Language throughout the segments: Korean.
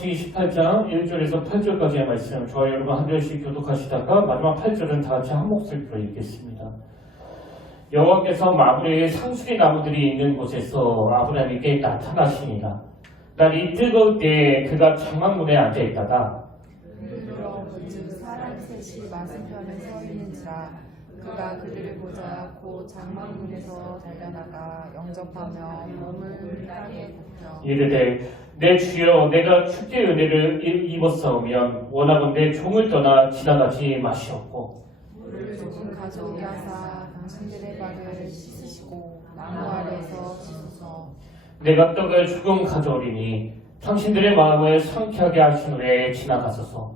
창세기 18장 1절에서 8절까지의 말씀 저와 여러분 한 절씩 교독하시다가 마지막 8절은 다 같이 한 목소리로 읽겠습니다. 여호와께서 마므레의 상수리 나무들이 있는 곳에서 아브라함에게 나타나시니라. 날이 뜨거울 때에 그가 장막문에 앉아있다가 즉 사람 셋이 맞은편에 서 있는지라. 그가 그들을 보자 곧 장막문에서 달려나가 영접하며 몸을 땅에 굽혀 이르되 내 주여 내가 주께 은혜를 입었사오면 원하건대 종을 떠나 지나가지 마시옵고 물을 조금 가져오게 하사 당신들의 발을 씻으시고 나무 아래에서 씻으소. 내가 떡을 조금 가져오리니 당신들의 마음을 상쾌하게 하신 후에 지나가소서.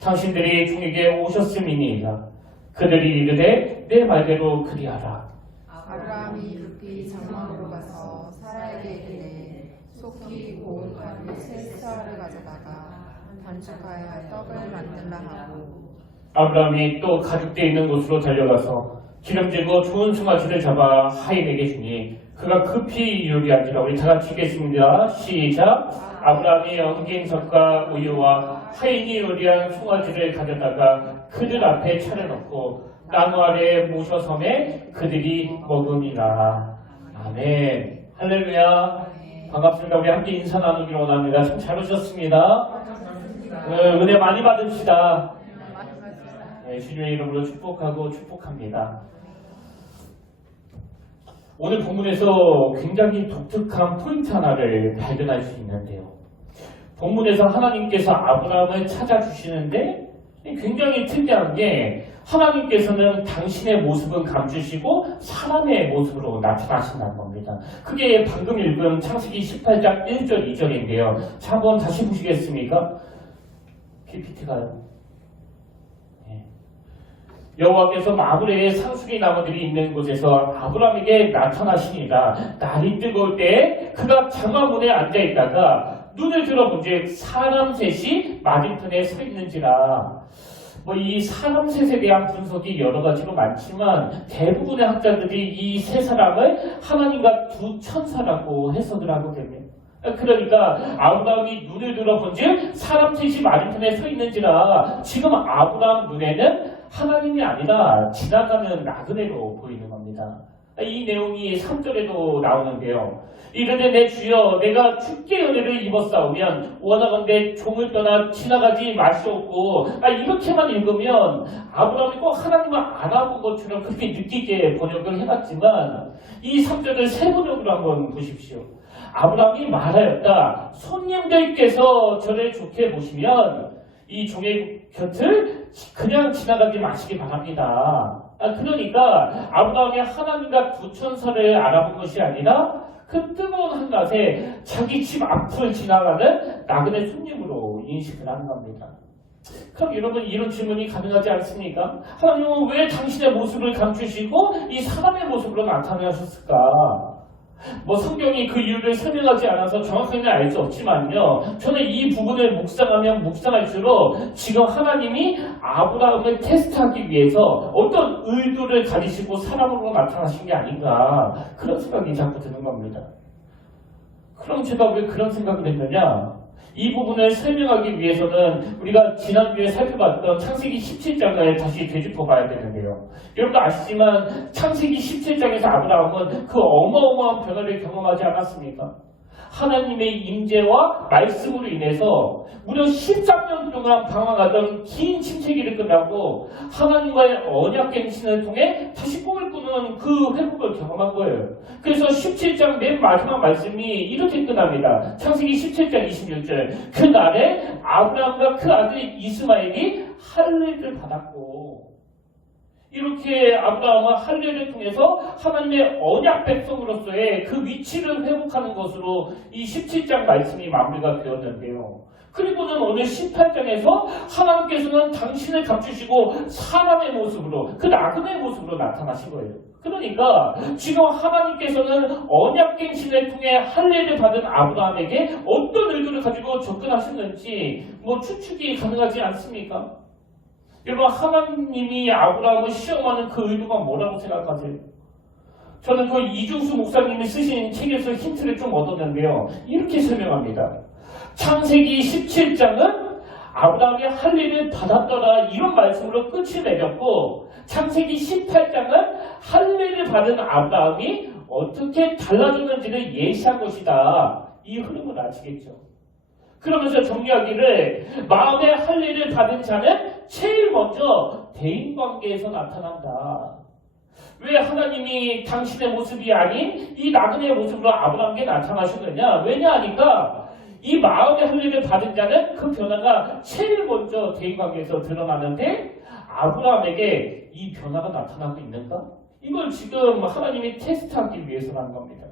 당신들이 종에게 오셨음이니이다. 그들이 이르되 내 말대로 그리하라. 아브라함이 급히 장막으로 가서 사라에게 이르되 속히 고운 가루 세 쌀을 가져다가 반죽하여 떡을 만들라 하고 아브라함이 또 가죽대 있는 곳으로 달려가서 기름지고 좋은 송아지를 잡아 하인에게 주니 그가 급히 요리한지라. 우리 다 같이 읽겠습니다. 시작. 아브라함이 엉긴 젖과 우유와 하인이 요리한 송아지를 가져다가 그들 앞에 차려놓고 나무 아래에 모셔섬에 그들이 먹으니라. 아멘. 할렐루야. 반갑습니다. 우리 함께 인사 나누기를 원합니다. 참 잘 오셨습니다. 은혜 많이 받읍시다. 주님의 이름으로 축복하고 축복합니다. 오늘 본문에서 굉장히 독특한 포인트 하나를 발견할 수 있는데요. 본문에서 하나님께서 아브라함을 찾아주시는데 굉장히 특이한 게 하나님께서는 당신의 모습은 감추시고 사람의 모습으로 나타나신다는 겁니다. 그게 방금 읽은 창세기 18장 1절 2절인데요. 자, 한번 다시 보시겠습니까? PPT가요. 여호와께서 마므레의 상수리 나무들이 있는 곳에서 아브라함에게 나타나시니라. 날이 뜨거울 때에 그가 장막문에 앉아있다가 눈을 들어본즉 사람 셋이 맞은편에 서 있는지라. 이 사람 셋에 대한 분석이 여러 가지로 많지만 대부분의 학자들이 이 세 사람을 하나님과 두 천사라고 해석을 하고 됩니다. 그러니까 아브라함이 눈을 들어본즉 사람 셋이 맞은편에 서 있는지라. 지금 아브라함 눈에는 하나님이 아니라 지나가는 나그네로 보이는 겁니다. 이 내용이 3절에도 나오는데요. 이르되 내 주여 내가 주께 은혜를 입었사오면 원하건대 종을 떠나 지나가지 마시옵고. 이렇게만 읽으면 아브라함이 꼭 하나님을 알아본 것처럼 그렇게 느끼게 번역을 해놨지만 이 3절을 세 번역으로 한번 보십시오. 아브라함이 말하였다. 손님들께서 저를 좋게 보시면 이 종의 곁을 그냥 지나가지 마시기 바랍니다. 그러니까 아브라함이 하나님과 두 천사를 알아본 것이 아니라 그 뜨거운 한낮에 자기 집 앞을 지나가는 나그네 손님으로 인식을 하는 겁니다. 그럼 여러분 이런 질문이 가능하지 않습니까? 하나님은 왜 당신의 모습을 감추시고 이 사람의 모습으로 나타나셨을까? 성경이 그 이유를 설명하지 않아서 정확하게는 알 수 없지만요. 저는 이 부분을 묵상하면 묵상할수록 지금 하나님이 아브라함을 테스트하기 위해서 어떤 의도를 가지시고 사람으로 나타나신 게 아닌가 그런 생각이 자꾸 드는 겁니다. 그럼 제가 왜 그런 생각을 했느냐? 이 부분을 설명하기 위해서는 우리가 지난주에 살펴봤던 창세기 17장을 다시 되짚어 봐야 되는데요. 여러분도 아시지만 창세기 17장에서 아브라함은 그 어마어마한 변화를 경험하지 않았습니까? 하나님의 임재와 말씀으로 인해서 무려 13년 동안 방황하던 긴 침체기를 끝나고 하나님과의 언약갱신을 통해 다시 꿈을 꾸는 그 회복을 경험한 거예요. 그래서 17장 맨 마지막 말씀이 이렇게 끝납니다. 창세기 17장 26절. 그날에 아브라함과 그 아들 이스마엘이 할례를 받았고, 이렇게 아브라함은 할례를 통해서 하나님의 언약 백성으로서의 그 위치를 회복하는 것으로 이 17장 말씀이 마무리가 되었는데요. 그리고는 오늘 18장에서 하나님께서는 당신을 감추시고 사람의 모습으로, 그 나그네의 모습으로 나타나신 거예요. 그러니까 지금 하나님께서는 언약갱신을 통해 할례를 받은 아브라함에게 어떤 의도를 가지고 접근하셨는지 추측이 가능하지 않습니까? 여러분, 하나님이 아브라함을 시험하는 그 의도가 뭐라고 생각하세요? 저는 그 이중수 목사님이 쓰신 책에서 힌트를 좀 얻었는데요. 이렇게 설명합니다. 창세기 17장은 아브라함이 할 일을 받았더라 이런 말씀으로 끝을 맺었고 창세기 18장은 할 일을 받은 아브라함이 어떻게 달라졌는지를 예시한 것이다. 이 흐름을 아시겠죠? 그러면서 정리하기를 마음에 할 일을 받은 자는 제일 먼저 대인관계에서 나타난다. 왜 하나님이 당신의 모습이 아닌 이 나그네의 모습으로 아브라함에게 나타나셨느냐? 왜냐 하니까 이 마음에 할 일을 받은 자는 그 변화가 제일 먼저 대인관계에서 드러나는데 아브라함에게 이 변화가 나타나고 있는가? 이걸 지금 하나님이 테스트하기 위해서라는 겁니다.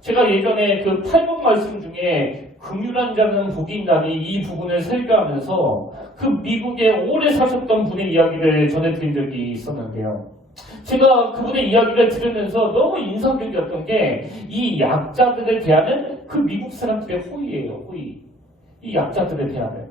제가 예전에 그 8번 말씀 중에 긍휼한 자는 복이 있나니 이 부분을 설교하면서 그 미국에 오래 사셨던 분의 이야기를 전해드린 적이 있었는데요. 제가 그분의 이야기를 들으면서 너무 인상적이었던 게 이 약자들을 대하는 그 미국 사람들의 호의예요. 호의. 이 약자들을 대하는.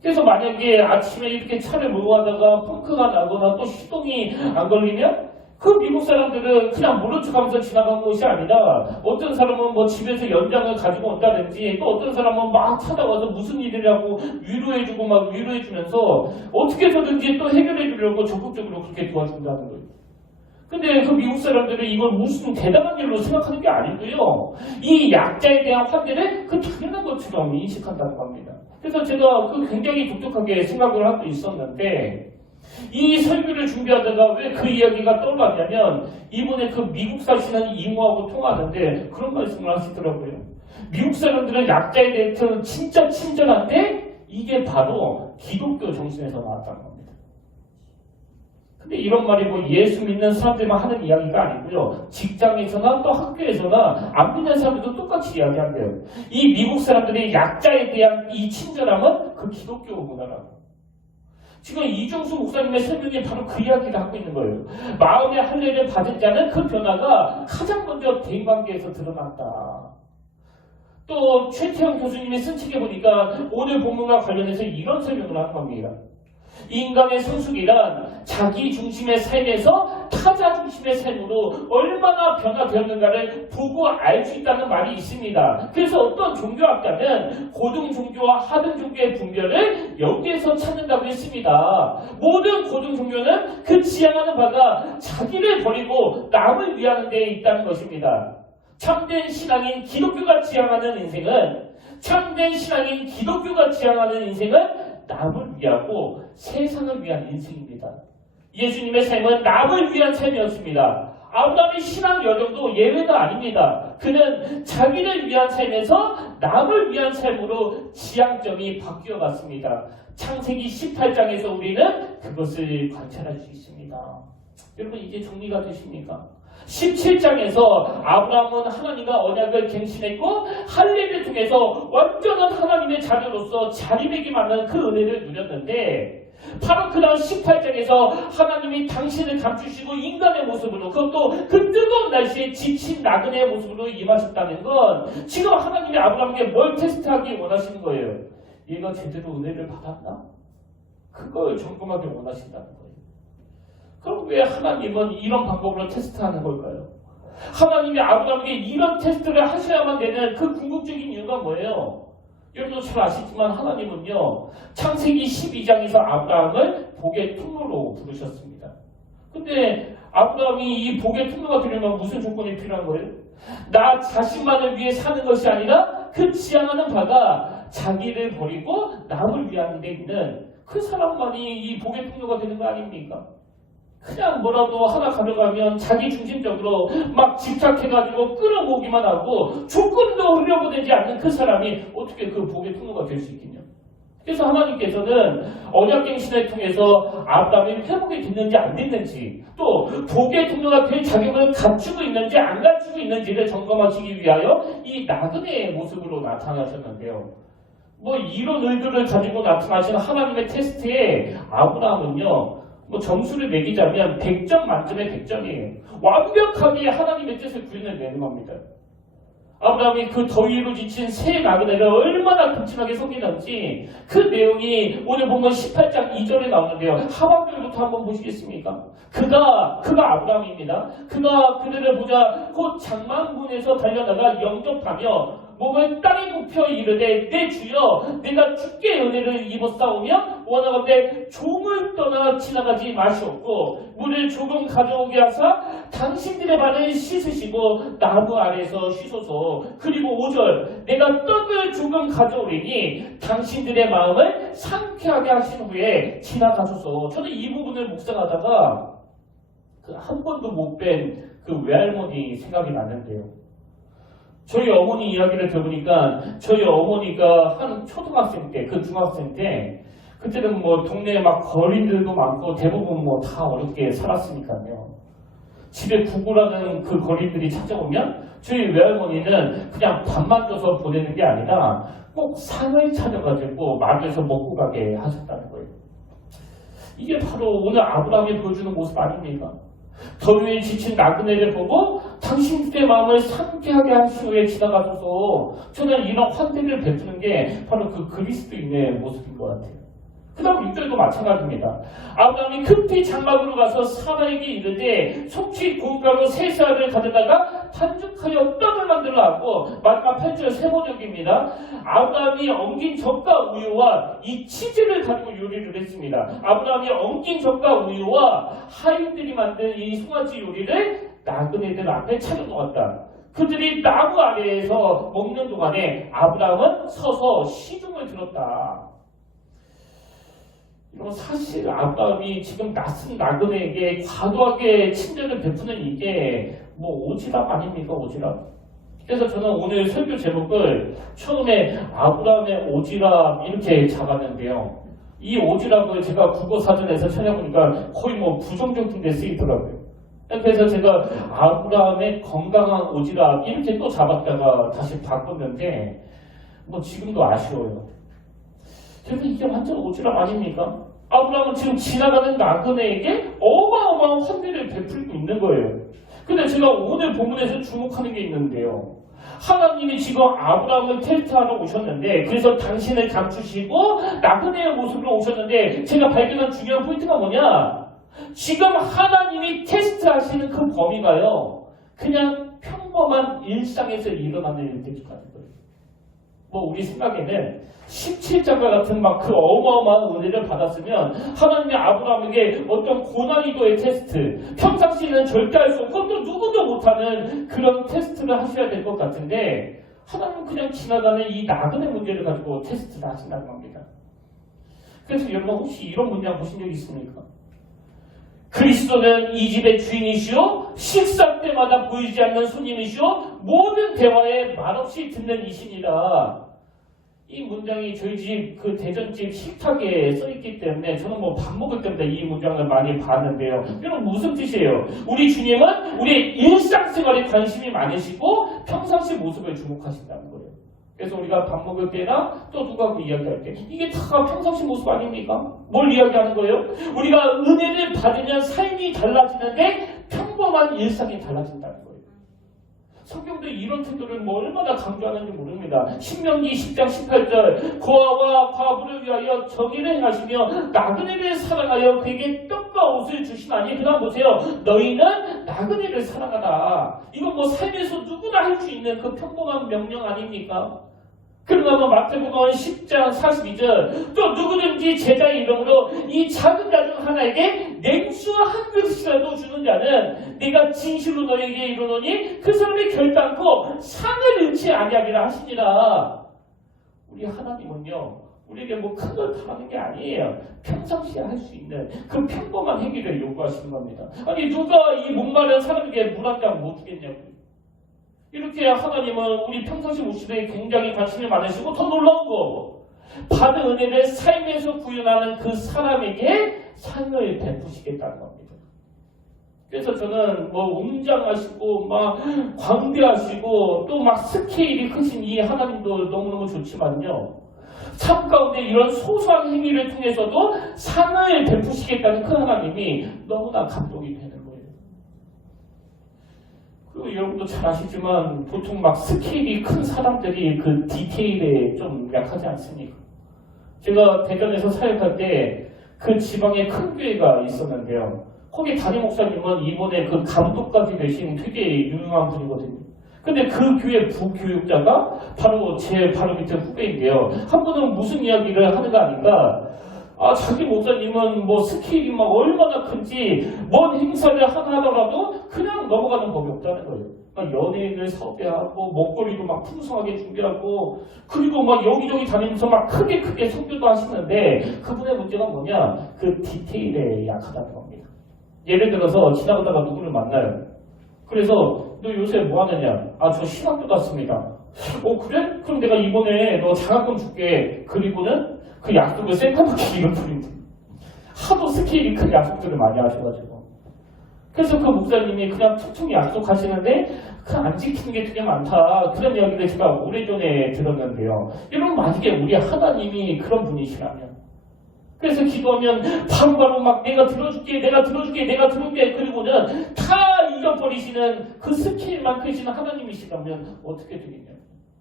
그래서 만약에 아침에 이렇게 차를 몰고 가다가 펑크가 나거나 또 시동이 안 걸리면 그 미국 사람들은 그냥 모른 척하면서 지나간 것이 아니라 어떤 사람은 뭐 집에서 연장을 가지고 온다든지 또 어떤 사람은 막 찾아와서 무슨 일이라고 위로해주고 막 위로해주면서 어떻게 해서든지 또 해결해주려고 적극적으로 그렇게 도와준다는 거예요. 근데 그 미국 사람들은 이걸 무슨 대단한 일로 생각하는 게 아니고요. 이 약자에 대한 환대를 그 당연한 것처럼 인식한다는 겁니다. 그래서 제가 그 굉장히 독특하게 생각을 하고 있었는데 이 설교를 준비하다가 왜 그 이야기가 떠올랐냐면 이번에 그 미국 사시는 이모하고 통화하는데 그런 말씀을 하시더라고요. 미국 사람들은 약자에 대해서는 진짜 친절한데 이게 바로 기독교 정신에서 나왔다는 겁니다. 근데 이런 말이 뭐 예수 믿는 사람들만 하는 이야기가 아니고요. 직장에서나 또 학교에서나 안 믿는 사람들도 똑같이 이야기한대요. 이 미국 사람들이 약자에 대한 이 친절함은 그 기독교 문화라고. 지금 이종수 목사님의 설명이 바로 그 이야기를 하고 있는 거예요. 마음의 할례를 받은 자는 그 변화가 가장 먼저 대인관계에서 드러난다. 또 최태영 교수님이 쓴 책에 보니까 오늘 본문과 관련해서 이런 설명을 한 겁니다. 인간의 성숙이란 자기 중심의 삶에서 타자 중심의 삶으로 얼마나 변화되었는가를 보고 알 수 있다는 말이 있습니다. 그래서 어떤 종교학자는 고등 종교와 하등 종교의 분별을 여기에서 찾는다고 했습니다. 모든 고등 종교는 그 지향하는 바가 자기를 버리고 남을 위하는 데 있다는 것입니다. 참된 신앙인 기독교가 지향하는 인생은 남을 위하고 세상을 위한 인생입니다. 예수님의 삶은 남을 위한 삶이었습니다. 아브라함의 신앙 여정도 예외가 아닙니다. 그는 자기를 위한 삶에서 남을 위한 삶으로 지향점이 바뀌어갔습니다. 창세기 18장에서 우리는 그것을 관찰할 수 있습니다. 여러분 이제 정리가 되십니까? 17장에서 아브라함은 하나님과 언약을 갱신했고 할례를 통해서 완전한 하나님의 자녀로서 자리매김하는 그 은혜를 누렸는데 바로 그 다음 18장에서 하나님이 당신을 감추시고 인간의 모습으로 그것도 그 뜨거운 날씨에 지친 나그네의 모습으로 임하셨다는 건 지금 하나님이 아브라함에게 뭘 테스트하기 원하시는 거예요. 얘가 제대로 은혜를 받았나? 그걸 점검하기 원하신다는 거예요. 그럼 왜 하나님은 이런 방법으로 테스트하는 걸까요? 하나님이 아브라함에게 이런 테스트를 하셔야만 되는 그 궁극적인 이유가 뭐예요? 여러분도 잘 아시지만 하나님은요 창세기 12장에서 아브라함을 복의 통로로 부르셨습니다. 근데 아브라함이 이 복의 통로가 되려면 무슨 조건이 필요한 거예요? 나 자신만을 위해 사는 것이 아니라 그 지향하는 바가 자기를 버리고 남을 위하는 데 있는 그 사람만이 이 복의 통로가 되는 거 아닙니까? 그냥 뭐라도 하나 가져가면 자기 중심적으로 막 집착해가지고 끌어모으기만 하고 조금도 흘려보내지 않는 그 사람이 어떻게 그 복의 통로가 될 수 있겠냐. 그래서 하나님께서는 언약갱신을 통해서 아브라함이 회복이 됐는지 안 됐는지 또 복의 통로가 될 자격을 갖추고 있는지 안 갖추고 있는지를 점검하시기 위하여 이 나그네의 모습으로 나타나셨는데요. 뭐 이런 의도를 가지고 나타나시는 하나님의 테스트에 아브라함은요 뭐 점수를 매기자면 100점 만점에 100점이에요. 완벽하게 하나님의 뜻을 구현해내는 겁니다. 아브라함이 그 더위로 지친 새 나그네를 얼마나 극진하게 섬기는지 그 내용이 오늘 보면 18장 2절에 나오는데요. 하반절부터 한번 보시겠습니까? 그가 아브라함입니다. 그가 그들을 보자 곧 장막문에서 달려나가 영접하며 몸을 땅에 굽혀 이르되 내 주여 내가 주께 은혜를 입었사오며 원하건대 종을 떠나 지나가지 마시옵고 물을 조금 가져오게 하사 당신들의 발을 씻으시고 나무 아래에서 쉬소서. 그리고 5절 내가 떡을 조금 가져오리니 당신들의 마음을 상쾌하게 하신 후에 지나가소서. 저는 이 부분을 묵상하다가 한 번도 못 뵌 그 외할머니 생각이 나는데요. 저희 어머니 이야기를 들어보니까 저희 어머니가 한 초등학생 때, 그 중학생 때 그때는 뭐 동네에 막 거린들도 많고 대부분 뭐 다 어렵게 살았으니까요. 집에 구구라는 그 거린들이 찾아오면 저희 외할머니는 그냥 밥만 줘서 보내는 게 아니라 꼭 상을 차려가지고 마루에서 먹고 가게 하셨다는 거예요. 이게 바로 오늘 아브라함이 보여주는 모습 아닙니까? 더위에 지친 나그네를 보고 당신들의 마음을 상쾌하게 하신 후에 지나가셔서 저는 이런 환대를 베푸는 게 바로 그 그리스도인의 모습인 것 같아요. 그 다음 6절도 마찬가지입니다. 아브라함이 급히 장막으로 가서 사라에게 이르되 속히 고가로 세 쌀을 가져다가 반죽하여 떡을 만들어 하고 마지막 8절 세 번역입니다. 아브라함이 엉긴 젖과 우유와 이 치즈를 가지고 요리를 했습니다. 아브라함이 엉긴 젖과 우유와 하인들이 만든 이 송아지 요리를 나그네들 앞에 차려놓았다. 그들이 나무 아래에서 먹는 동안에 아브라함은 서서 시중을 들었다. 사실 아브라함이 지금 낯선 나그네에게 과도하게 친절을 베푸는 이게 뭐 오지랖 아닙니까? 오지랖. 그래서 저는 오늘 설교 제목을 처음에 아브라함의 오지랖 이렇게 잡았는데요. 이 오지랖을 제가 국어사전에서 찾아보니까 거의 뭐 부정적인 데 쓰이더라고요. 그래서 제가 아브라함의 건강한 오지랖 이렇게 또 잡았다가 다시 바꿨는데 뭐 지금도 아쉬워요. 그래서 이게 완전 오지랖 아닙니까? 아브라함은 지금 지나가는 나그네에게 어마어마한 환대를 베풀고 있는 거예요. 근데 제가 오늘 본문에서 주목하는 게 있는데요. 하나님이 지금 아브라함을 테스트하러 오셨는데 그래서 당신을 감추시고 나그네의 모습으로 오셨는데 제가 발견한 중요한 포인트가 뭐냐? 지금 하나님이 테스트하시는 그 범위가요. 그냥 평범한 일상에서 일어나는 일들이 같은 거예요. 뭐 우리 생각에는 17장과 같은 막 그 어마어마한 은혜를 받았으면 하나님이 아브라함에게 어떤 고난이도의 테스트, 평상시에는 절대 할 수 없고 또 누구도 못하는 그런 테스트를 하셔야 될 것 같은데 하나님은 그냥 지나가는 이 나그네 문제를 가지고 테스트를 하신다는 겁니다. 그래서 여러분 혹시 이런 문장 보신 적 있습니까? 그리스도는 이 집의 주인이시오 식사 때마다 보이지 않는 손님이시오 모든 대화에 말없이 듣는 이시니라. 이 문장이 저희 집 그 대전집 식탁에 써있기 때문에 저는 뭐 밥 먹을 때마다 이 문장을 많이 봤는데요. 여러분 무슨 뜻이에요? 우리 주님은 우리의 일상생활에 관심이 많으시고 평상시 모습을 주목하신다는 거예요. 그래서 우리가 밥 먹을 때나 또 누구하고 이야기할 때 이게 다 평상시 모습 아닙니까? 뭘 이야기하는 거예요? 우리가 은혜를 받으면 삶이 달라지는데 평범한 일상이 달라진다는 거예요. 성경도 이런 태도를 뭐 얼마나 강조하는지 모릅니다. 신명기 10장 18절 고아와 과부를 위하여 정의를 행하시며 나그네를 사랑하여 그에게 떡과 옷을 주시나니. 그 다음 보세요. 너희는 나그네를 사랑하라. 이건 뭐 삶에서 누구나 할 수 있는 그 평범한 명령 아닙니까? 그러나 마태복음 10장 42절 또 누구든지 제자의 이름으로 이 작은 자 중 하나에게 냉수와 한 그릇이라도 주는 자는 내가 진실로 너에게 이르노니 그 사람이 결단코 상을 잃지 아니하리라 하시니라. 우리 하나님은요 우리에게 뭐 큰 걸 바라는 게 아니에요. 평상시에 할 수 있는 그 평범한 행위를 요구하시는 겁니다. 아니 누가 이 목마른 사람에게 물 한 잔 못 주겠냐고요. 이렇게 하나님은 우리 평상시 모습에 굉장히 관심이 많으시고 더 놀라운 거 받은 은혜를 삶에서 구현하는 그 사람에게 상을 베푸시겠다는 겁니다. 그래서 저는 뭐 웅장하시고 막 광대하시고 또 막 스케일이 크신 이 하나님도 너무너무 좋지만요. 삶 가운데 이런 소소한 행위를 통해서도 상을 베푸시겠다는 그 하나님이 너무나 감동이 되는 거예요. 그리고 여러분도 잘 아시지만 보통 막 스케일이 큰 사람들이 그 디테일에 좀 약하지 않습니까? 제가 대전에서 사역할 때 그 지방에 큰 교회가 있었는데요. 거기 담임 목사님은 이번에 그 감독까지 되신 되게 유명한 분이거든요. 근데 그 교회 부교육자가 바로 제 바로 밑에 후배인데요. 한 번은 무슨 이야기를 하는가 하니까 자기 목사님은 뭐 스케일이 막 얼마나 큰지 뭔 행사를 하더라도 그냥 넘어가는 법이 없다는 거예요. 그러니까 연예인을 섭외하고 먹거리도 막 풍성하게 준비하고 그리고 막 여기저기 다니면서 막 크게 선교도 하시는데 그분의 문제가 뭐냐? 그 디테일에 약하다는 겁니다. 예를 들어서 지나가다가 누구를 만나요. 그래서 너 요새 뭐 하느냐? 저 신학교 갔습니다. 그래? 그럼 내가 이번에 너 장학금 줄게. 그리고는 그 약속을 새까맣게 잃어버린대. 하도 스케일이 큰 약속들을 많이 하셔가지고. 그래서 그 목사님이 그냥 툭툭 약속하시는데 그 안 지키는 게 되게 많다. 그런 이야기를 제가 오래전에 들었는데요. 여러분 만약에 우리 하나님이 그런 분이시라면 그래서 기도하면 바로바로 막 내가 들어줄게 그리고는 다 잊어버리시는 그 스케일만 크시는 하나님이시다면 어떻게 되겠냐.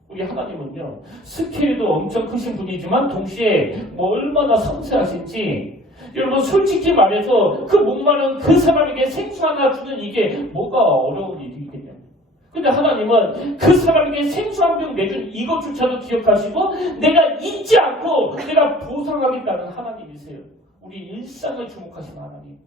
우리 하나님은요 스케일도 엄청 크신 분이지만 동시에 뭐 얼마나 섬세하신지 여러분 솔직히 말해서 그 목마른 그 사람에게 생수 하나 주는 이게 뭐가 어려운 일이겠냐. 근데 하나님은 그 사람에게 생수 한 병 내준 이것조차도 기억하시고 내가 잊지 않고 내가 보상하겠다는 하나님이세요. 우리 일상을 주목하시는 하나님.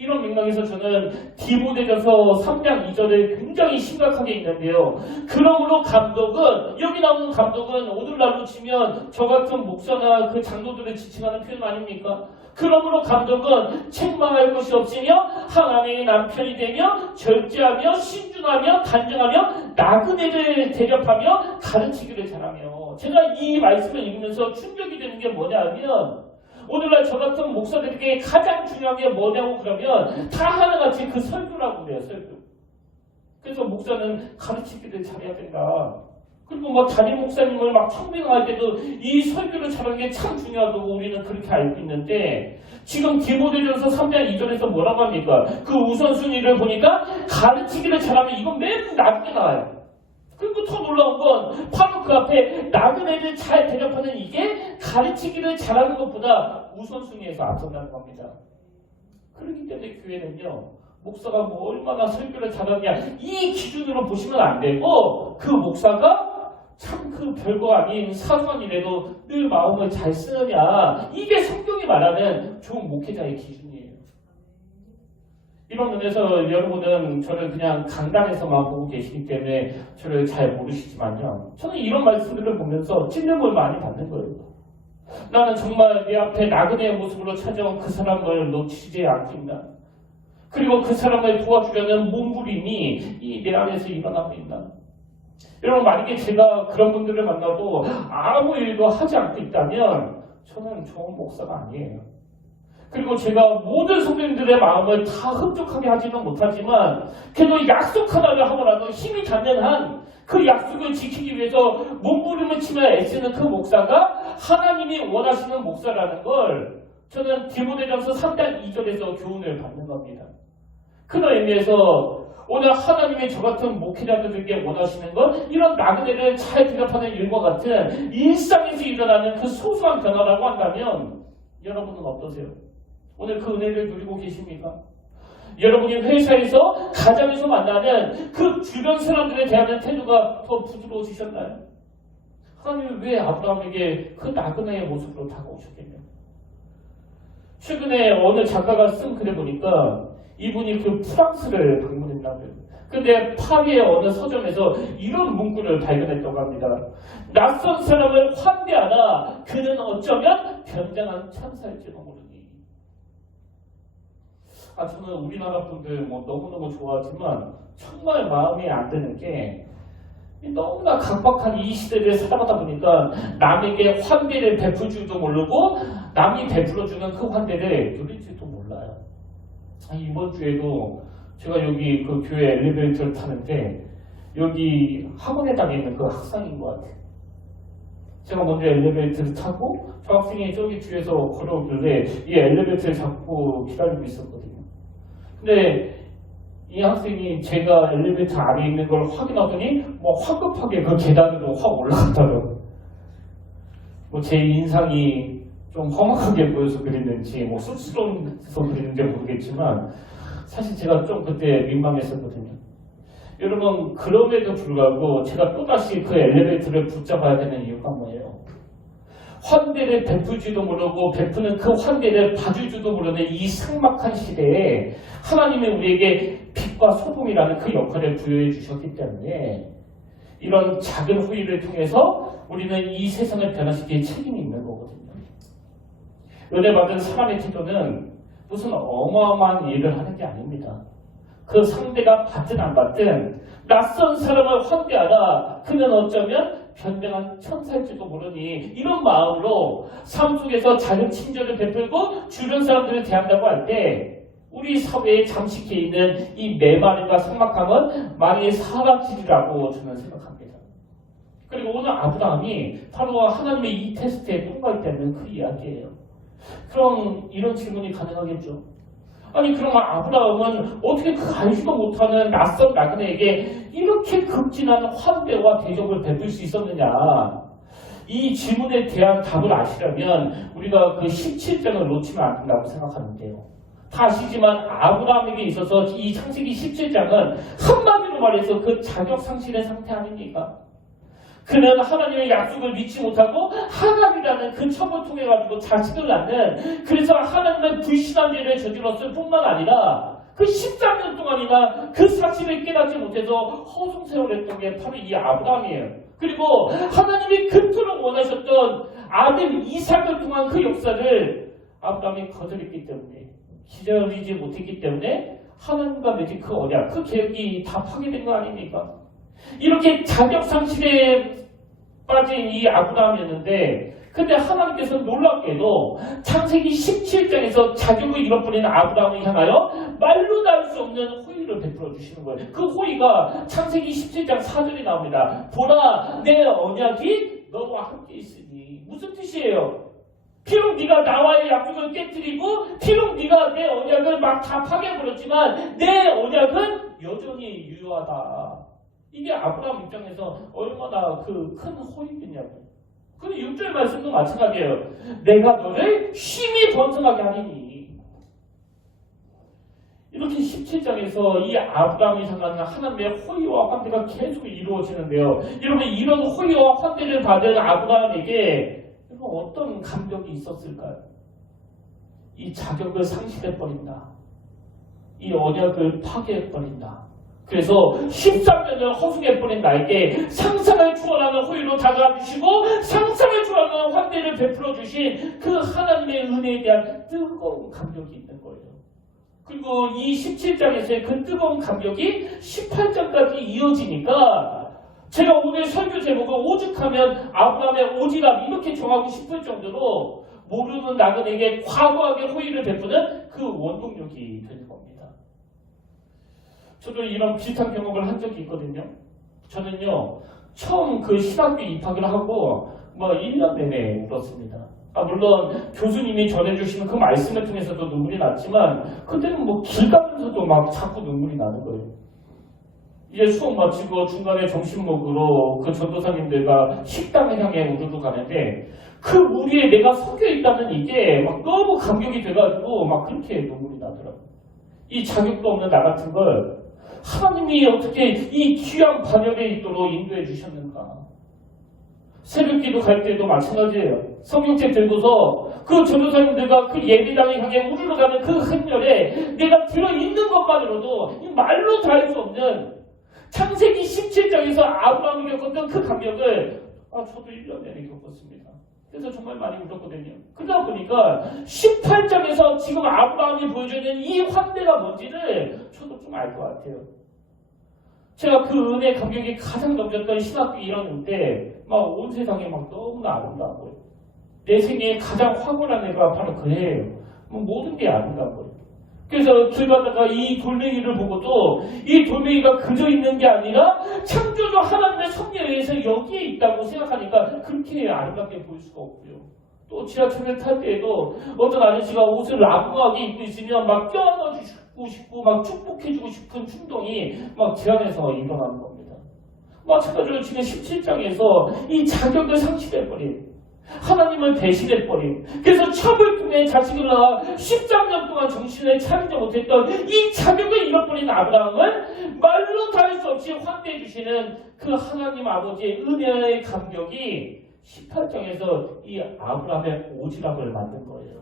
이런 맥락에서 저는 디모데전서 3장 2절에 굉장히 심각하게 있는데요. 그러므로 감독은 여기 나오는 감독은 오늘날로 치면 저 같은 목사나 그 장로들을 지칭하는 표현 아닙니까? 그러므로 감독은 책망할 것이 없으며 하나님의 남편이 되며 절제하며 신중하며 단정하며 나그네를 대접하며 가르치기를 잘하며 제가 이 말씀을 읽으면서 충격이 되는 게 뭐냐 하면 오늘날 저 같은 목사들에게 가장 중요한 게 뭐냐고 그러면 다 하나같이 그 설교라고 그래요. 설교. 그래서 목사는 가르치기를 잘해야 된다. 그리고 뭐 담임 목사님을 막 청빙할 때도 이 설교를 잘하는 게 참 중요하다고 우리는 그렇게 알고 있는데 지금 디모데전서 3장 2절에서 뭐라고 합니까? 그 우선순위를 보니까 가르치기를 잘하면 이건 맨 나중에 나와요. 그리고 더 놀라운 건 바로 그 앞에 나그네를 잘 대접하는 이게 가르치기를 잘하는 것보다 우선순위에서 앞선다는 겁니다. 그렇기 때문에 교회는요. 목사가 뭐 얼마나 설교를 잘하느냐 이 기준으로 보시면 안 되고 그 목사가 참 그 별거 아닌 사소한 일에도 늘 마음을 잘 쓰느냐 이게 성경이 말하는 좋은 목회자의 기준이에요. 이런 면에서 여러분은 저를 그냥 강단에서만 보고 계시기 때문에 저를 잘 모르시지만요. 저는 이런 말씀들을 보면서 찔림을 많이 받는 거예요. 나는 정말 내 앞에 나그네의 모습으로 찾아온 그 사람을 놓치지 않고 있나. 그리고 그 사람을 도와주려는 몸부림이 내 안에서 일어나고 있나. 여러분 만약에 제가 그런 분들을 만나도 아무 일도 하지 않고 있다면 저는 좋은 목사가 아니에요. 그리고 제가 모든 성도님들의 마음을 다 흡족하게 하지는 못하지만 그래도 약속 하나를 하고라도 힘이 닿는 한 그 약속을 지키기 위해서 몸부림을 치며 애쓰는 그 목사가 하나님이 원하시는 목사라는 걸 저는 디모데전서 3장 2절에서 교훈을 받는 겁니다. 그런 의미에서 오늘 하나님의 저 같은 목회자들에게 원하시는 건 이런 나그네를 잘 대접하는 일과 같은 일상에서 일어나는 그 소소한 변화라고 한다면 여러분은 어떠세요? 오늘 그 은혜를 누리고 계십니까? 여러분이 회사에서 가정에서 만나는 그 주변 사람들에 대한 태도가 더 부드러워지셨나요? 하나님이 왜 아브라함에게 그 나그네의 모습으로 다가오셨겠냐? 최근에 어느 작가가 쓴 글에 보니까 이분이 그 프랑스를 방문했다고요. 근데 파리의 어느 서점에서 이런 문구를 발견했다고 합니다. 낯선 사람을 환대하다 그는 어쩌면 변장한 천사일지도 모르니. 저는 우리나라 분들 뭐 너무너무 좋아하지만 정말 마음에 안 드는 게 너무나 각박한 이 시대를 살아가다 보니까 남에게 환대를 베풀 줄도 모르고 남이 베풀어주는 그 환대를 누릴지도 몰라요. 이번 주에도 제가 여기 그 교회 엘리베이터를 타는데 여기 학원에 다니는 그 학생인 것 같아요. 제가 먼저 엘리베이터를 타고 저 학생이 저기 뒤에서 걸어오길래 이 엘리베이터를 잡고 기다리고 있었거든요. 근데 이 학생이 제가 엘리베이터 안에 있는 걸 확인하더니 뭐 황급하게 그 계단으로 확 올라갔다고. 뭐 제 인상이 좀 험악하게 보여서 그랬는지 뭐 쑥스러워서 그랬는지 모르겠지만 사실 제가 좀 그때 민망했었거든요. 여러분, 그럼에도 불구하고 제가 또다시 그 엘리베이터를 붙잡아야 되는 이유가 뭐예요? 환대를 베풀지도 모르고 베푸는 그 환대를 받을지도 모르는 이 삭막한 시대에 하나님이 우리에게 빛과 소금이라는 그 역할을 부여해 주셨기 때문에 이런 작은 후일을 통해서 우리는 이 세상을 변화시킬 책임이 있는 거거든요. 은혜 받은 사람의 태도는 무슨 어마어마한 일을 하는 게 아닙니다. 그 상대가 받든 안 받든 낯선 사람을 환대하라. 그는 어쩌면 변명한 천사일지도 모르니 이런 마음으로 삶 속에서 작은 친절을 베풀고 주변 사람들을 대한다고 할 때 우리 사회에 잠식해 있는 이 메마름과 삭막함은 많이 사라지리라고 저는 생각합니다. 그리고 오늘 아브라함이 바로 하나님의 이 테스트에 통과했다는 그 이야기예요. 그럼 이런 질문이 가능하겠죠. 아니 그러면 아브라함은 어떻게 그 알지도 못하는 낯선 나그네에게 이렇게 극진한 환대와 대접을 베풀 수 있었느냐. 이 질문에 대한 답을 아시려면 우리가 그 17장을 놓치면 안 된다고 생각하는데요. 다 아시지만 아브라함에게 있어서 이 창세기 17장은 한마디로 말해서 그 자격상실의 상태 아닙니까? 그는 하나님의 약속을 믿지 못하고 하나님이라는 그 첩을 통해 가지고 자식을 낳는, 그래서 하나님의 불신한 죄를 저질렀을 뿐만 아니라 그 13년 동안이나 그 사실을 깨닫지 못해서 허송세월했던 게 바로 이 아브라함이에요. 그리고 하나님이 그토록 원하셨던 아들 이삭을 통한 그 역사를 아브라함이 거절했기 때문에, 기다리지 못했기 때문에 하나님과 맺은 그 언약, 그 계획이 다 파괴된 거 아닙니까? 이렇게 자격상실에 빠진 이 아브라함이었는데, 근데 하나님께서 놀랍게도 창세기 17장에서 자격을 잃어버린 아브라함을 향하여 말로 다 할 수 없는 호의를 베풀어 주시는 거예요. 그 호의가 창세기 17장 4절에 나옵니다. 보라, 내 언약이 너와 함께 있으니. 무슨 뜻이에요? 비록 네가 나와의 약속을 깨뜨리고 비록 네가 내 언약을 막 다 파괴해버렸지만 내 언약은 여전히 유효하다. 이게 아브라함 입장에서 얼마나 그 큰 호의겠냐고. 근데 6절 말씀도 마찬가지예요. 내가 너를 힘이 번성하게 하리니. 이렇게 17장에서 이 아브라함이 향하는 하나님의 호의와 환대가 계속 이루어지는데요. 여러분, 이런 호의와 환대를 받은 아브라함에게 어떤 감격이 있었을까요? 이 자격을 상실해버린다. 이 언약을 파괴해버린다. 그래서 13년을 허송해버린 나에게 상상을 초월하는 호의로 다가와주시고 상상을 초월하는 환대를 베풀어주신 그 하나님의 은혜에 대한 뜨거운 감격이 있는 거예요. 그리고 이 17장에서의 그 뜨거운 감격이 18장까지 이어지니까 제가 오늘 설교 제목을 오죽하면 아브라함의 오지랖 이렇게 정하고 싶을 정도로 모르는 나그네에게 과거하게 호의를 베푸는 그 원동력이 되는 겁니다. 저도 이런 비슷한 경험을 한 적이 있거든요. 저는요, 처음 그 신학교 입학을 하고 1년 내내 울었습니다. 물론 교수님이 전해주시는 그 말씀을 통해서도 눈물이 났지만 그때는 길 가면서도 막 자꾸 눈물이 나는 거예요. 이제 수업 마치고 중간에 점심 먹으러 그 전도사님들과 식당을 향해 우르르 가는데 그 무리에 내가 섞여 있다는 이게 막 너무 감격이 돼가지고 막 그렇게 눈물이 나더라고요. 이 자격도 없는 나 같은 걸 하나님이 어떻게 이 귀한 반열에 있도록 인도해 주셨는가. 새벽기도 갈 때도 마찬가지예요. 성경책 들고서 그 전도사님들과 그 예배당을 향해 우르르 가는 그 행렬에 내가 들어있는 것만으로도 말로 다 할 수 없는 창세기 17장에서 아브라함이 겪었던 그 감격을 저도 1년 내내 겪었습니다. 그래서 정말 많이 울었거든요. 그러다 보니까 18장에서 지금 아브라함이 보여주는 이 환대가 뭔지를 저도 좀 알 것 같아요. 제가 그 은혜 감격이 가장 넘쳤던 신학교 1학년 때 온 세상이 너무나 아름다워요. 내 생애에 가장 황홀한 애가 바로 그 해예요. 모든 게 아름다워요. 그래서 길 가다가 이 돌멩이를 보고도 이 돌멩이가 그저 있는 게 아니라 창조주 하나님의 섭리에 의해서 여기에 있다고 생각하니까 그렇게 아름답게 보일 수가 없고요. 또 지하철을 탈 때에도 어떤 아저씨가 옷을 라부하게 입고 있으면 껴안아주고 싶고 축복해주고 싶은 충동이 제 안에서 일어나는 겁니다. 마찬가지로 지금 17장에서 이 자격을 상실해버린 하나님을 배신해버린, 그래서 첩을 통해 자식을 낳아 13년 동안 정신을 차리지 못했던 이 자격을 잃어버린 아브라함을 말로 다 할 수 없이 환대해 주시는 그 하나님 아버지의 은혜의 감격이 18장에서 이 아브라함의 오지랖을 만든 거예요.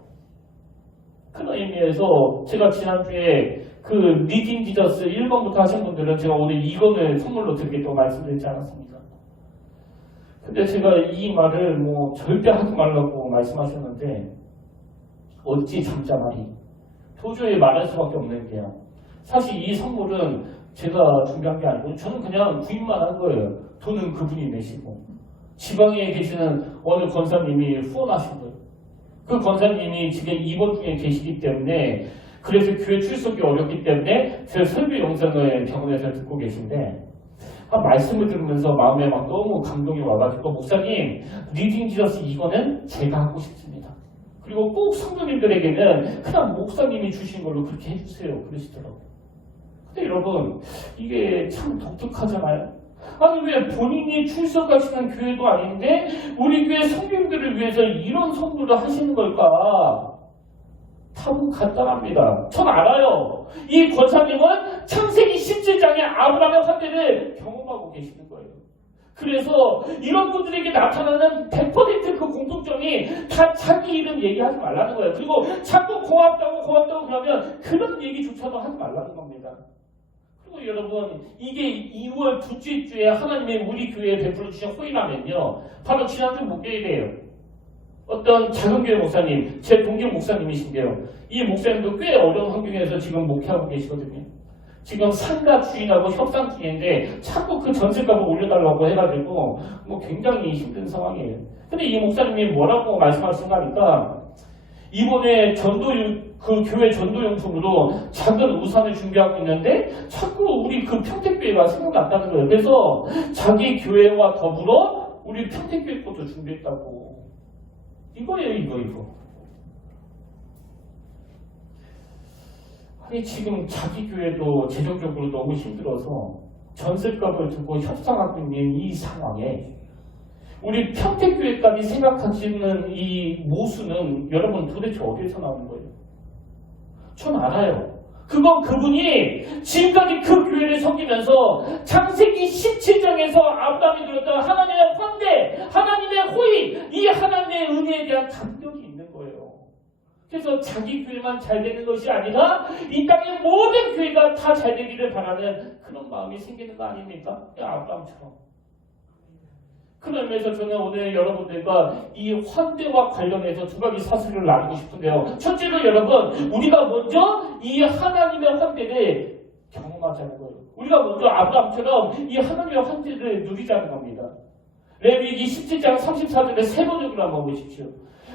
그런 의미에서 제가 지난주에 그 리딩 지저스 1번부터 하신 분들은 제가 오늘 이권을 선물로 드리겠다고 말씀드리지 않았습니까? 근데 제가 이 말을 뭐 절대 하지 말라고 말씀하셨는데 어찌 잠자말이 도저히 말할 수밖에 없는 게요. 사실 이 선물은 제가 준비한 게 아니고 저는 그냥 구입만 한 거예요. 돈은 그분이 내시고 지방에 계시는 어느 권사님이 후원하신 거예요. 그 권사님이 지금 입원 중에 계시기 때문에 그래서 교회 출석이 어렵기 때문에 제 설교 영상을 병원에서 듣고 계신데 말씀을 들으면서 마음에 막 너무 감동이 와가지고 목사님 리딩 지저스 이거는 제가 하고 싶습니다. 그리고 꼭 성도님들에게는 그냥 목사님이 주신 걸로 그렇게 해주세요 그러시더라고요. 근데 여러분 이게 참 독특하잖아요. 아니 왜 본인이 출석하시는 교회도 아닌데 우리 교회 성도님들을 위해서 이런 선물을 하시는 걸까? 참 간단합니다. 전 알아요. 이 권사님은 창세기 17장의 아브라함의 환대를 경험하고 계시는 거예요. 그래서 이런 분들에게 나타나는 100% 그 공통점이 다 자기 이름 얘기하지 말라는 거예요. 그리고 자꾸 고맙다고 그러면 그런 얘기조차도 하지 말라는 겁니다. 그리고 여러분 이게 2월 둘째 주에 하나님의 우리 교회에 베풀어 주신 호의라면요. 바로 지난주 목요일이에요. 어떤 작은 교회 목사님, 제 동교 목사님이신데요. 이 목사님도 꽤 어려운 환경에서 지금 목회하고 계시거든요. 지금 상가 주인하고 협상 중인데 자꾸 그 전세값을 올려달라고 해가지고 뭐 굉장히 힘든 상황이에요. 근데 이 목사님이 뭐라고 말씀하시는가 하니까 이번에 그 교회 전도용품으로 작은 우산을 준비하고 있는데 자꾸 우리 그 평택교회가 생각났다는 거예요. 그래서 자기 교회와 더불어 우리 평택교회 것도 준비했다고. 이거예요, 이거. 아니, 지금 자기 교회도 재정적으로 너무 힘들어서 전셋값을 두고 협상하고 있는 이 상황에 우리 평택교회까지 생각하시는 이 모수는 여러분 도대체 어디에서 나오는 거예요? 전 알아요. 그건 그분이 지금까지 그 교회를 섬기면서 창세기 17장에서 아브라함이 드렸던 하나님의 환대, 하나님의 호의, 이 하나님의 은혜에 대한 감격이 있는 거예요. 그래서 자기 교회만 잘 되는 것이 아니라 이 땅의 모든 교회가 다 잘 되기를 바라는 그런 마음이 생기는 거 아닙니까? 아브라함처럼. 그런 의미에서 저는 오늘 여러분들과 이 환대와 관련해서 두 가지 사실을 나누고 싶은데요. 첫째로 여러분, 우리가 먼저 이 하나님의 환대를 경험하자는 거예요. 우리가 먼저 아브라함처럼 이 하나님의 환대를 누리자는 겁니다. 레위기 17장 34절에 세 번역으로 한번 보십시오.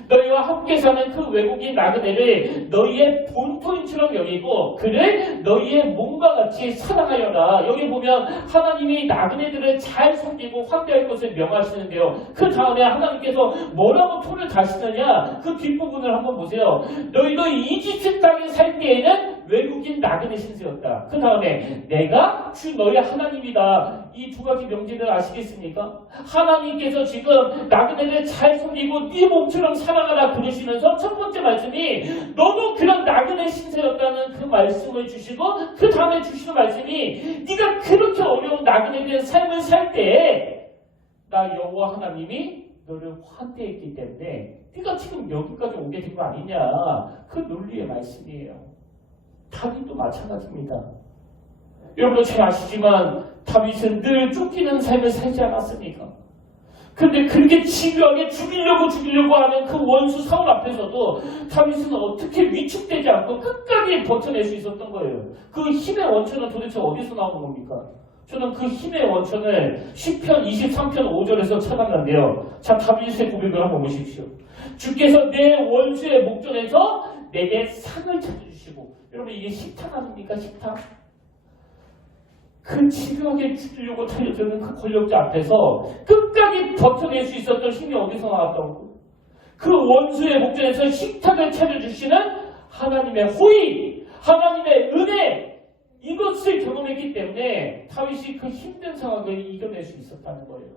너희와 함께 사는 그 외국인 나그네를 너희의 본토인처럼 여기고 그를 너희의 몸과 같이 사랑하여라. 여기 보면 하나님이 나그네들을 잘 섬기고 환대할 것을 명하시는데요. 그 다음에 하나님께서 뭐라고 토를 다시느냐, 그 뒷부분을 한번 보세요. 너희도 이집트 땅에 살 때에는 외국인 나그네 신세였다. 그 다음에 내가 주 너희 하나님이다. 이 두 가지 명제를 아시겠습니까? 하나님께서 지금 나그네를 잘 섬기고 네 몸처럼 사랑하라 그러시면서 첫 번째 말씀이 너도 그런 나그네 신세였다는 그 말씀을 주시고 그 다음에 주시는 말씀이 네가 그렇게 어려운 나그네된 삶을 살 때 나 여호와 하나님이 너를 환대했기 때문에 네가 지금 여기까지 오게 된 거 아니냐. 그 논리의 말씀이에요. 다윗도 마찬가지입니다. 여러분 잘 아시지만 다윗은 늘 쫓기는 삶을 살지 않았습니까? 그런데 그렇게 집요하게 죽이려고 하는 그 원수 사울 앞에서도 다윗은 어떻게 위축되지 않고 끝까지 버텨낼 수 있었던 거예요. 그 힘의 원천은 도대체 어디서 나오는 겁니까? 저는 그 힘의 원천을 시편 23편 5절에서 찾았는데요. 자, 다윗의 고백을 한번 보십시오. 주께서 내 원수의 목전에서 내게 상을 찾아주시고, 여러분 이게 식탁 아닙니까? 식탁? 그 집요하게 죽이려고 달려드는 그 권력자 앞에서 끝까지 버텨낼 수 있었던 힘이 어디서 나왔다고? 그 원수의 목전에서 식탁을 차려주시는 하나님의 호의, 하나님의 은혜, 이것을 경험했기 때문에 다윗이 그 힘든 상황을 이겨낼 수 있었다는 거예요.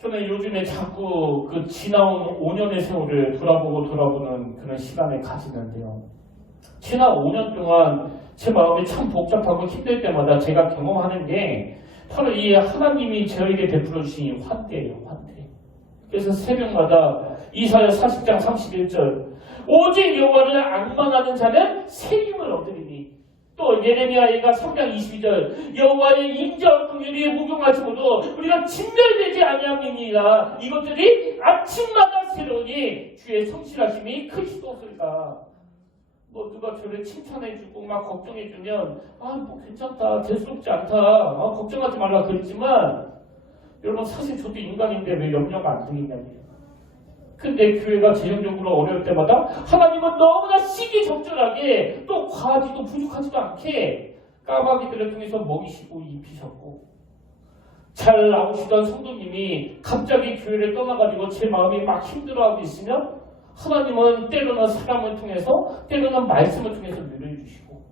저는 요즘에 자꾸 그 지나온 5년의 세월을 돌아보는 그런 시간을 가지는데요. 지난 5년 동안 제 마음이 참 복잡하고 힘들 때마다 제가 경험하는 게 바로 이 하나님이 저에게 베풀어 주신 이 환대예요. 환대. 그래서 새벽마다 이사야 40장 31절 오직 여호와를 앙망하는 자는 새 힘을 얻으리니 또 예레미야가 3장 22절 여호와의 인자와 긍휼이 무궁하심으로 우리가 진멸되지 아니함이니라 이것들이 아침마다 새로우니 주의 성실하심이 크시도소이다. 뭐 누가 저를 칭찬해주고 막 걱정해주면 뭐 괜찮다 대수롭지 않다 걱정하지 말라 그랬지만 여러분 사실 저도 인간인데 왜 염려가 안 되겠냐고요. 근데 교회가 재정적으로 어려울 때마다 하나님은 너무나 시기적절하게 또 과하지도 부족하지도 않게 까마귀들을 통해서 먹이시고 입히셨고 잘 나오시던 성도님이 갑자기 교회를 떠나가지고 제 마음이 막 힘들어하고 있으면 하나님은 때로는 사람을 통해서 때로는 말씀을 통해서 밀어주시고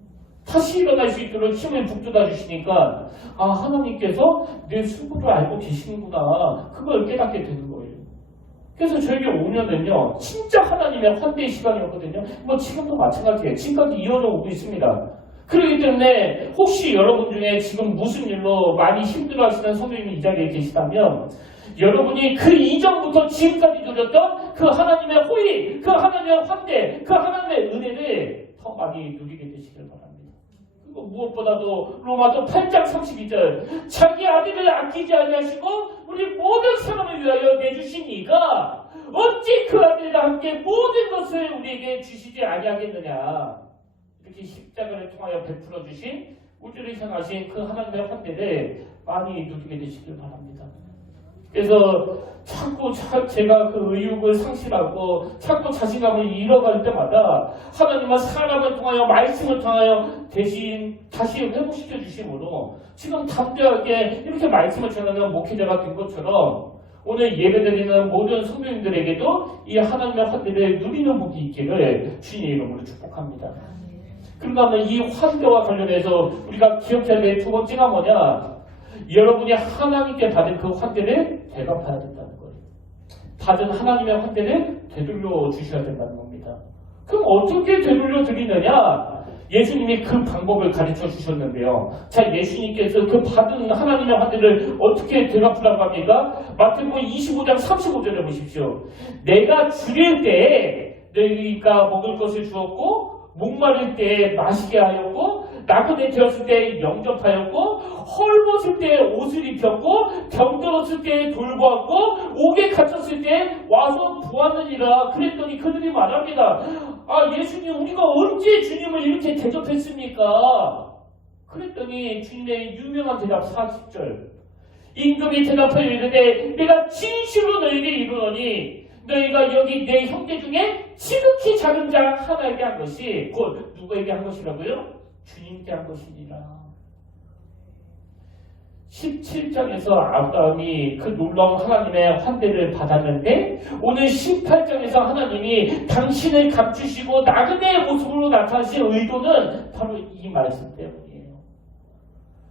다시 일어날 수 있도록 힘을 북돋아 주시니까 하나님께서 내 수고를 알고 계시는구나 그걸 깨닫게 되는 거예요. 그래서 저에게 5년은요 진짜 하나님의 환대의 시간이었거든요. 뭐 지금도 마찬가지예요. 지금까지 이어져 오고 있습니다. 그렇기 때문에 혹시 여러분 중에 지금 무슨 일로 많이 힘들어하시는 성도님이 이 자리에 계시다면 여러분이 그 이전부터 지금까지 누렸던 그 하나님의 호의, 그 하나님의 환대, 그 하나님의 은혜를 더 많이 누리게 되시길 바랍니다. 그리고 무엇보다도 로마서 8장 32절 자기 아들을 아끼지 아니하시고 우리 모든 사람을 위하여 내주신 이가 어찌 그 아들과 함께 모든 것을 우리에게 주시지 아니하겠느냐. 이렇게 십자가를 통하여 베풀어 주신 우주를 향하신 그 하나님의 환대를 많이 누리게 되시길 바랍니다. 그래서 자꾸 제가 그 의욕을 상실하고 자꾸 자신감을 잃어갈 때마다 하나님은 사람을 통하여 말씀을 통하여 대신 다시 회복시켜 주심으로 지금 담대하게 이렇게 말씀을 전하는 목회자가 된 것처럼 오늘 예배드리는 모든 성도님들에게도 이 하나님의 환대를 누리는 복이 있기를 주님의 이름으로 축복합니다. 그런가 하면 이 환대와 관련해서 우리가 기억해야 될 두 번째가 뭐냐? 여러분이 하나님께 받은 그 환대를 대갚아야 된다는 거예요. 받은 하나님의 환대를 되돌려 주셔야 된다는 겁니다. 그럼 어떻게 되돌려 드리느냐? 예수님이 그 방법을 가르쳐 주셨는데요. 자, 예수님께서 그 받은 하나님의 환대를 어떻게 되갚으라고 합니까? 마태복음 25장 35절에 보십시오. 내가 줄일 때에 너희가 먹을 것을 주었고 목마를 때 마시게 하였고 나그네 되었을 때 영접하였고 헐벗을 때 옷을 입혔고 병들었을 때 돌보았고 옥에 갇혔을 때 와서 보았느니라. 그랬더니 그들이 말합니다. 예수님 우리가 언제 주님을 이렇게 대접했습니까? 그랬더니 주님의 유명한 대답 40절 임금이 대답하여 이르되 내가 진실로 너희에게 이르노니 너희가 여기 내 형제 중에 지극히 작은 자 하나에게 한 것이 곧 누구에게 한 것이라고요? 주님께 한 것이니라. 17장에서 아브라함이 그 놀라운 하나님의 환대를 받았는데 오늘 18장에서 하나님이 당신을 감추시고 나그네의 모습으로 나타나신 의도는 바로 이 말씀 때문이에요.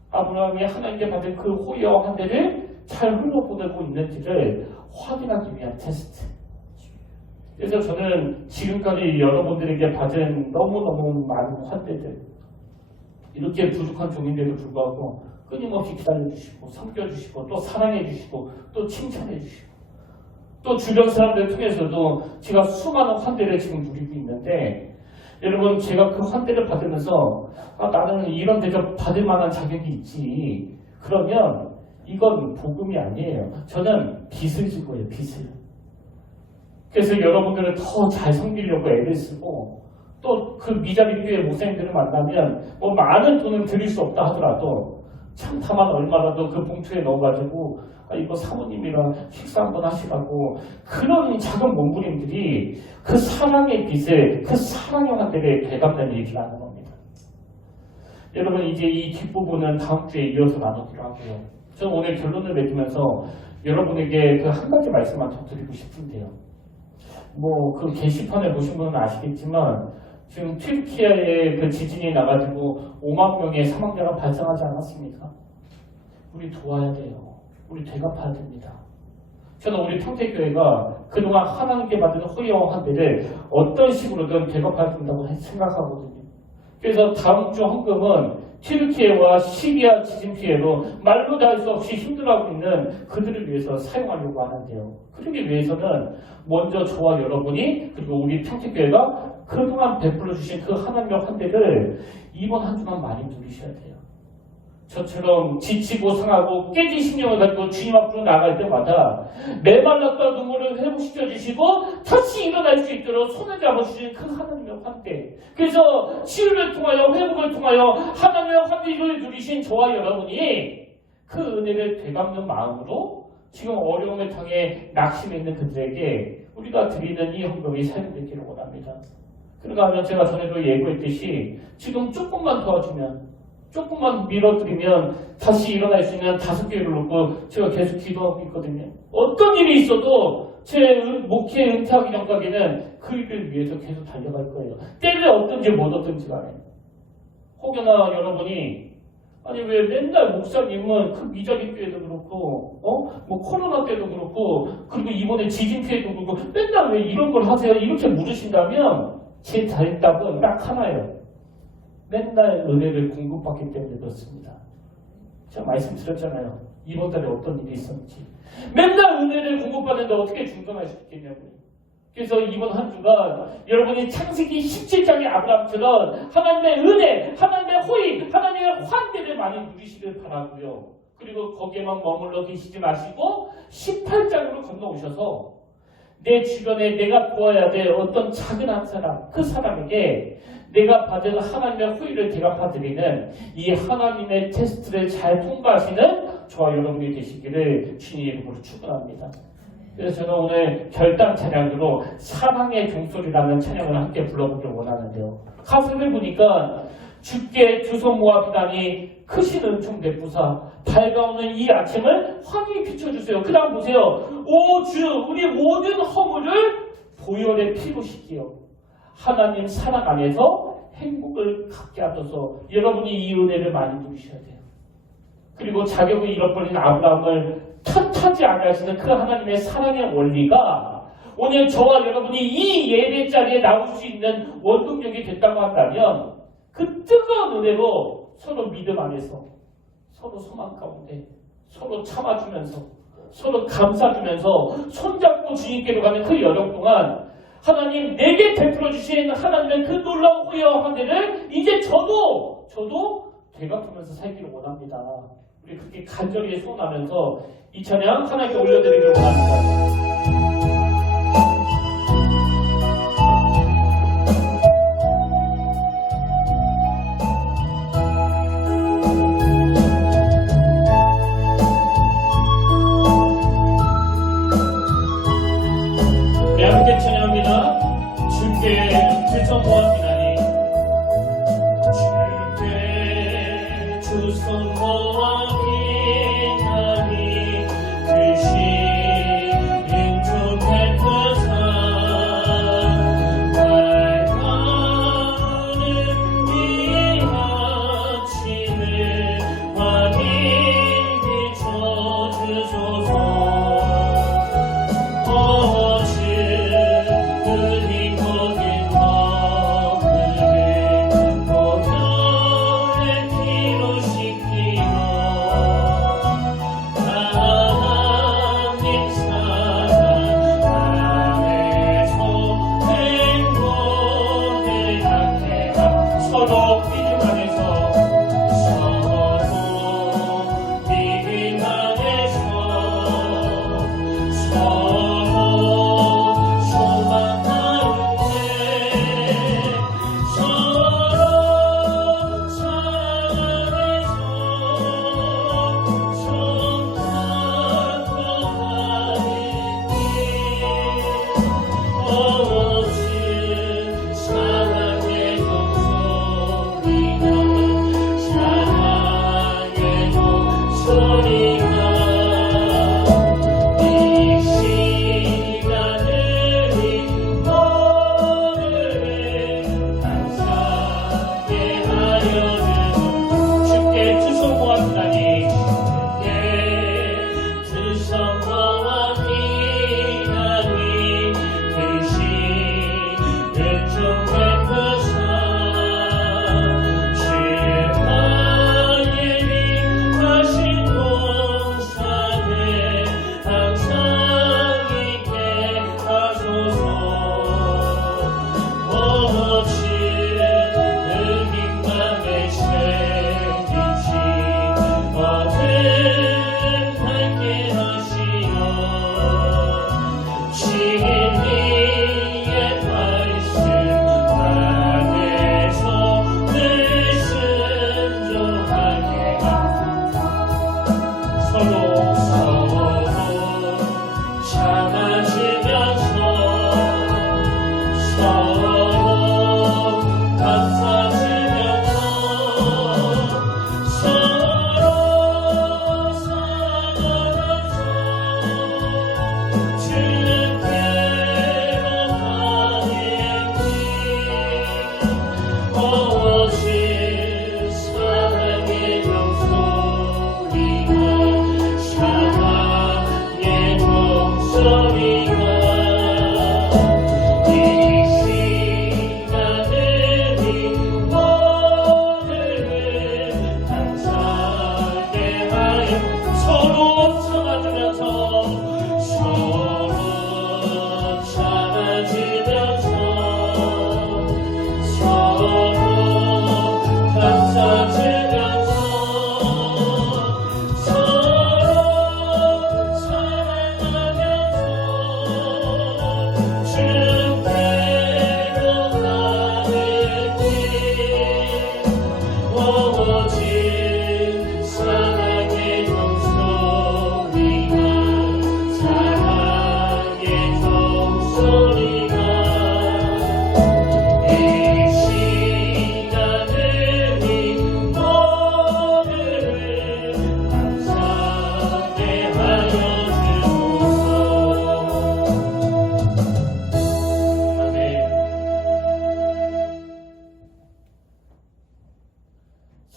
아브라함이 하나님께 받은 그 호의와 환대를 잘 흘러보내고 있는지를 확인하기 위한 테스트. 그래서 저는 지금까지 여러분들에게 받은 너무너무 많은 환대들 이렇게 부족한 종인데도 불구하고 끊임없이 기다려주시고 섬겨주시고 또 사랑해주시고 또 칭찬해주시고 또 주변 사람들 통해서도 제가 수많은 환대를 지금 누리고 있는데 여러분 제가 그 환대를 받으면서 나는 이런 대접 받을 만한 자격이 있지 그러면 이건 복음이 아니에요. 저는 빚을 질 거예요. 빚을. 그래서 여러분들은 더 잘 섬기려고 애를 쓰고 또 그 미자리 교회 목사님들을 만나면 뭐 많은 돈은 드릴 수 없다 하더라도 참 다만 얼마라도 그 봉투에 넣어가지고 이거 사모님이랑 식사 한번 하시라고 그런 작은 몸부림들이 그 사랑의 빚을 그 사랑의 환대를 되갚는 얘기를 하는 겁니다. 여러분 이제 이 뒷부분은 다음 주에 이어서 나누기로 하고요. 저는 오늘 결론을 맺으면서 여러분에게 그 한 가지 말씀만 더 드리고 싶은데요. 뭐 그 게시판을 보신 분은 아시겠지만 지금 튀르키예에 그 지진이 나가지고 5만 명의 사망자가 발생하지 않았습니까? 우리 도와야 돼요. 우리 되갚아야 됩니다. 저는 우리 평택교회가 그동안 하나님께 받은 허위와 환대를 어떤 식으로든 대갚아야 된다고 생각하거든요. 그래서 다음 주 헌금은 튀르키예와 시리아 지진 피해로 말로 다 할 수 없이 힘들어하고 있는 그들을 위해서 사용하려고 하는데요. 그러기 위해서는 먼저 저와 여러분이 그리고 우리 평택교회가 그동안 베풀어 주신 그 하나님의 환대를 이번 한 주간 많이 누리셔야 돼요. 저처럼 지치고 상하고 깨진 심령을 가지고 주님 앞으로 나갈 때마다 메말랐던 눈물을 회복시켜 주시고 다시 일어날 수 있도록 손을 잡아주신 그 하나님의 환대. 그래서 치유를 통하여 회복을 통하여 하나님의 환대를 누리신 저와 여러분이 그 은혜를 되갚는 마음으로 지금 어려움을 당해 낙심해 있는 그들에게 우리가 드리는 이 헌금이 사용되기를 원합니다. 그러다 하면 제가 전에도 예고했듯이 지금 조금만 도와주면 조금만 밀어드리면 다시 일어날 수 있는 5개를 놓고 제가 계속 기도하고 있거든요. 어떤 일이 있어도 제 목회 은퇴하기 전까지는 그 일을 위해서 계속 달려갈 거예요. 때를 얻든지 못 얻든지 간에. 혹여나 여러분이 아니 왜 맨날 목사님은 그 미자리 때도 그렇고 뭐 코로나 때도 그렇고 그리고 이번에 지진 피해도 그렇고 맨날 왜 이런 걸 하세요? 이렇게 물으신다면 제 대답은 딱 하나예요. 맨날 은혜를 공급받기 때문에 그렇습니다. 제가 말씀드렸잖아요. 이번 달에 어떤 일이 있었는지. 맨날 은혜를 공급받는데 어떻게 중단할 수 있겠냐고요. 그래서 이번 한 주간 여러분이 창세기 17장의 아브라함처럼 하나님의 은혜, 하나님의 호의, 하나님의 환대를 많이 누리시길 바라고요. 그리고 거기에만 머물러 계시지 마시고 18장으로 건너오셔서 내 주변에 내가 도와야 될 어떤 작은 한 사람, 그 사람에게 내가 받은 하나님의 호의를 대갚아드리는 이 하나님의 테스트를 잘 통과하시는 저와 여러분이 되시기를 주님의 이름으로 축원합니다. 그래서 저는 오늘 결단 찬양으로 사랑의 종소리라는 찬양을 함께 불러보기를 원하는데요. 가사를 보니까 주께 두 손 모아 비다니 크신 은총 베푸사 밝아오는 이 아침을 환히 비춰주세요. 그 다음 보세요. 오 주 우리 모든 허물을 보혈의 피로 씻기요. 하나님 사랑 안에서 행복을 갖게 하셔서 여러분이 이 은혜를 많이 누리셔야 돼요. 그리고 자격을 잃어버린 아브라함을 탓하지 않으시는 그 하나님의 사랑의 원리가 오늘 저와 여러분이 이 예배 자리에 나올 수 있는 원동력이 됐다고 한다면 그 뜨거운 은혜로 서로 믿음 안에서 서로 소망 가운데 서로 참아주면서 서로 감싸주면서 손잡고 주님께로 가는 그 여정 동안 하나님 내게 베풀어 주신 하나님의 그 놀라운 호의와 환대를 이제 저도 되갚으면서 살기를 원합니다. 우리 그렇게 간절히 소원하면서 이 찬양 하나님께 올려드리기를 원합니다. 함께 찬양합니다. 주께 두 손 모아 비나니 주께 두 손 모아 비나니 크신 은총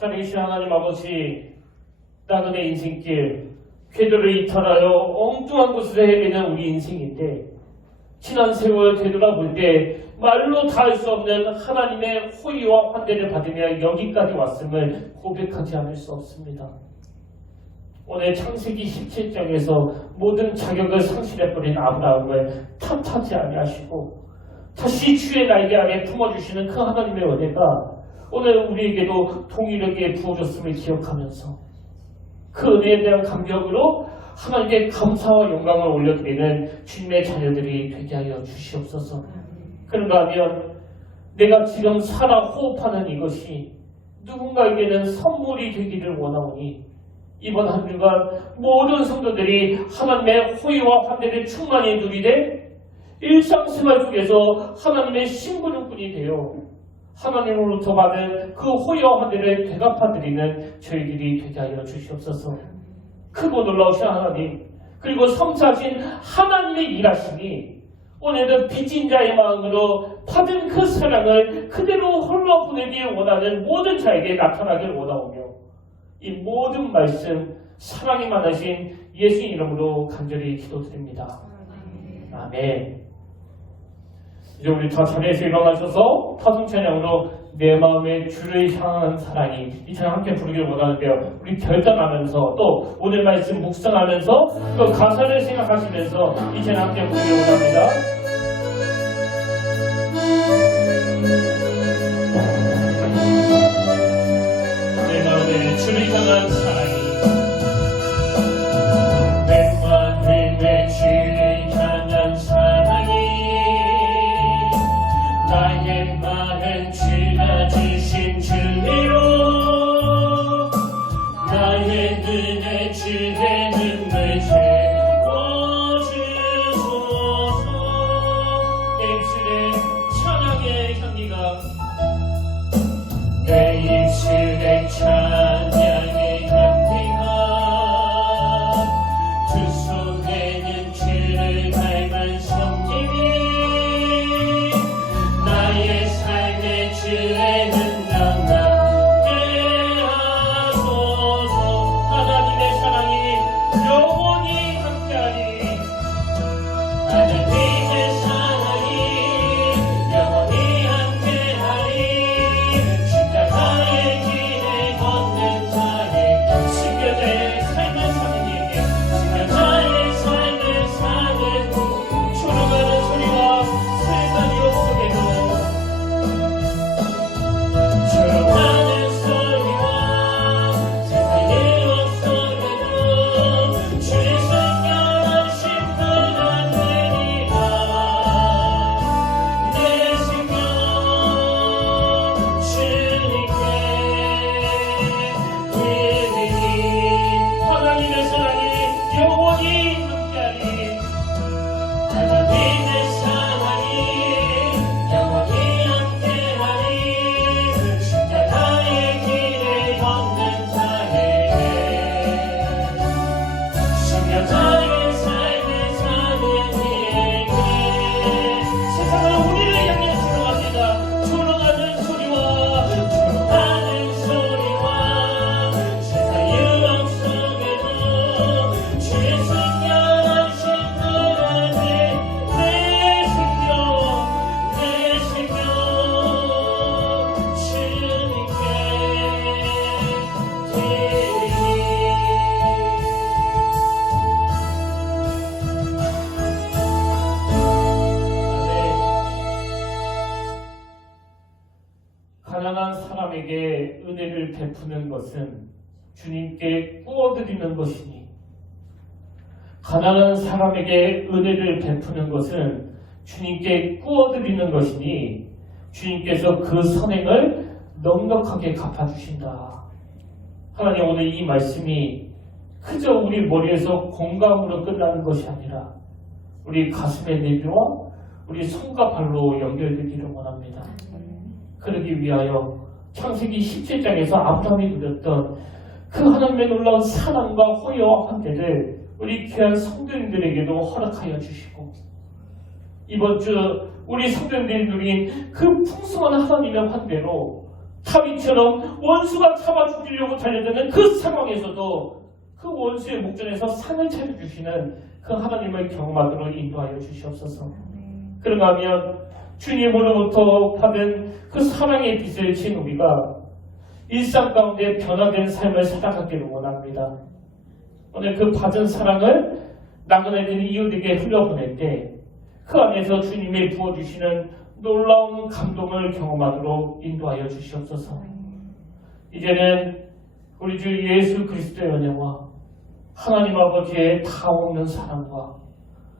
살아계신 하나님 아버지, 나그네 인생길, 궤도를 이탈하여 엉뚱한 곳으로 헤매는 우리 인생인데 지난 세월 되돌아볼 때 말로 다 할 수 없는 하나님의 호의와 환대를 받으며 여기까지 왔음을 고백하지 않을 수 없습니다. 오늘 창세기 17장에서 모든 자격을 상실해버린 아브라함을 탓하지 아니하시고 다시 주의 날개 아래 품어주시는 그 하나님의 은혜가 오늘 우리에게도 동일하게 부어졌음을 기억하면서 그 은혜에 대한 감격으로 하나님께 감사와 영광을 올려드리는 주님의 자녀들이 되게 하여 주시옵소서. 그런가 하면 내가 지금 살아 호흡하는 이것이 누군가에게는 선물이 되기를 원하오니 이번 한 주간 모든 성도들이 하나님의 호의와 환대를 충만히 누리되 일상생활 속에서 하나님의 심부름꾼이 되어 하나님으로부터 받은 그 호의와 환대를 되갚아드리는 저희들이 되게 하여 주시옵소서. 크고 놀라우신 하나님, 그리고 섬세하신 하나님의 일하심이 오늘도 빚진 자의 마음으로 받은 그 사랑을 그대로 흘러보내기 원하는 모든 자에게 나타나길 원하오며 이 모든 말씀 사랑이 많으신 예수 이름으로 간절히 기도드립니다. 아멘. 이제 우리 다 자리에서 일어나셔서 타성 찬양으로 내 마음의 주를 향한 사랑이 이 찬양 함께 부르기를 원하는데요. 우리 결단하면서 또 오늘 말씀 묵상하면서 또 가사를 생각하시면서 이 찬양 함께 부르기를 원합니다. 내 마음의 주를 향한 사랑이 내 마음의 주를 향한 사랑이 나의 마음 주가 주신 진리로 나의 눈에 주의 눈물 채워주소서. 내 입술에 찬양의 향기가 내 입술에 찬양의 향기가 두 손에는 주를 닮은 섬김이 나의 삶의 주의 능력 나게 하소서. 하나님의 사랑이 영원히 함께하리. 하나님의 사랑이 영원히 함께하리. 십자가의 길을 걷는 자의 순교자의 삶을 사는 이에게 순교자의 삶을 사는 초롱하는 소리와 세상 유혹 속에도 초롱하는 소리와 세상 유혹 속에도 주의 순결하신 분은 되리라. 내 생명 주님께 드리니. 하나님의 사랑이 영원히 함께하리. 하나님의 사랑이 영원히 함께하리. 십자가의 길을 걷는 자에게 순교자의 삶을 사는 이에게 세상은 우리를 향해 조롱합니다. 조롱하는 소리와 세상 유혹 속에도 주의 순결하신 분은 내 생명 주님께 드리니. 가난한 사람에게 은혜를 베푸는 것은 주님께 구워드리는 것이니 가난한 사람에게 은혜를 베푸는 것은 주님께 구워드리는 것이니 주님께서 그 선행을 넉넉하게 갚아주신다. 하나님, 오늘 이 말씀이 그저 우리 머리에서 공감으로 끝나는 것이 아니라 우리 가슴의 내비와 우리 손과 발로 연결되기를 원합니다. 그러기 위하여 창세기 17장에서 아브라함이 누렸던 그 하나님의 놀라운 사랑과 호의와 환대를 우리 귀한 성도님들에게도 허락하여 주시고 이번 주 우리 성도님들이 누린 그 풍성한 하나님의 환대로 다윗처럼 원수가 잡아 죽이려고 달려드는 그 상황에서도 그 원수의 목전에서 상을 차려주시는 그 하나님을 경험하도록 인도하여 주시옵소서. 그런가 하면 주님으로부터 받은 그 사랑의 빛을 진 우리가 일상 가운데 변화된 삶을 살아가기를 원합니다. 오늘 그 받은 사랑을 나그네들 이웃에게 흘려보낼 때 그 안에서 주님이 부어주시는 놀라운 감동을 경험하도록 인도하여 주시옵소서. 이제는 우리 주 예수 그리스도의 은혜와 하나님 아버지의 다없는 사랑과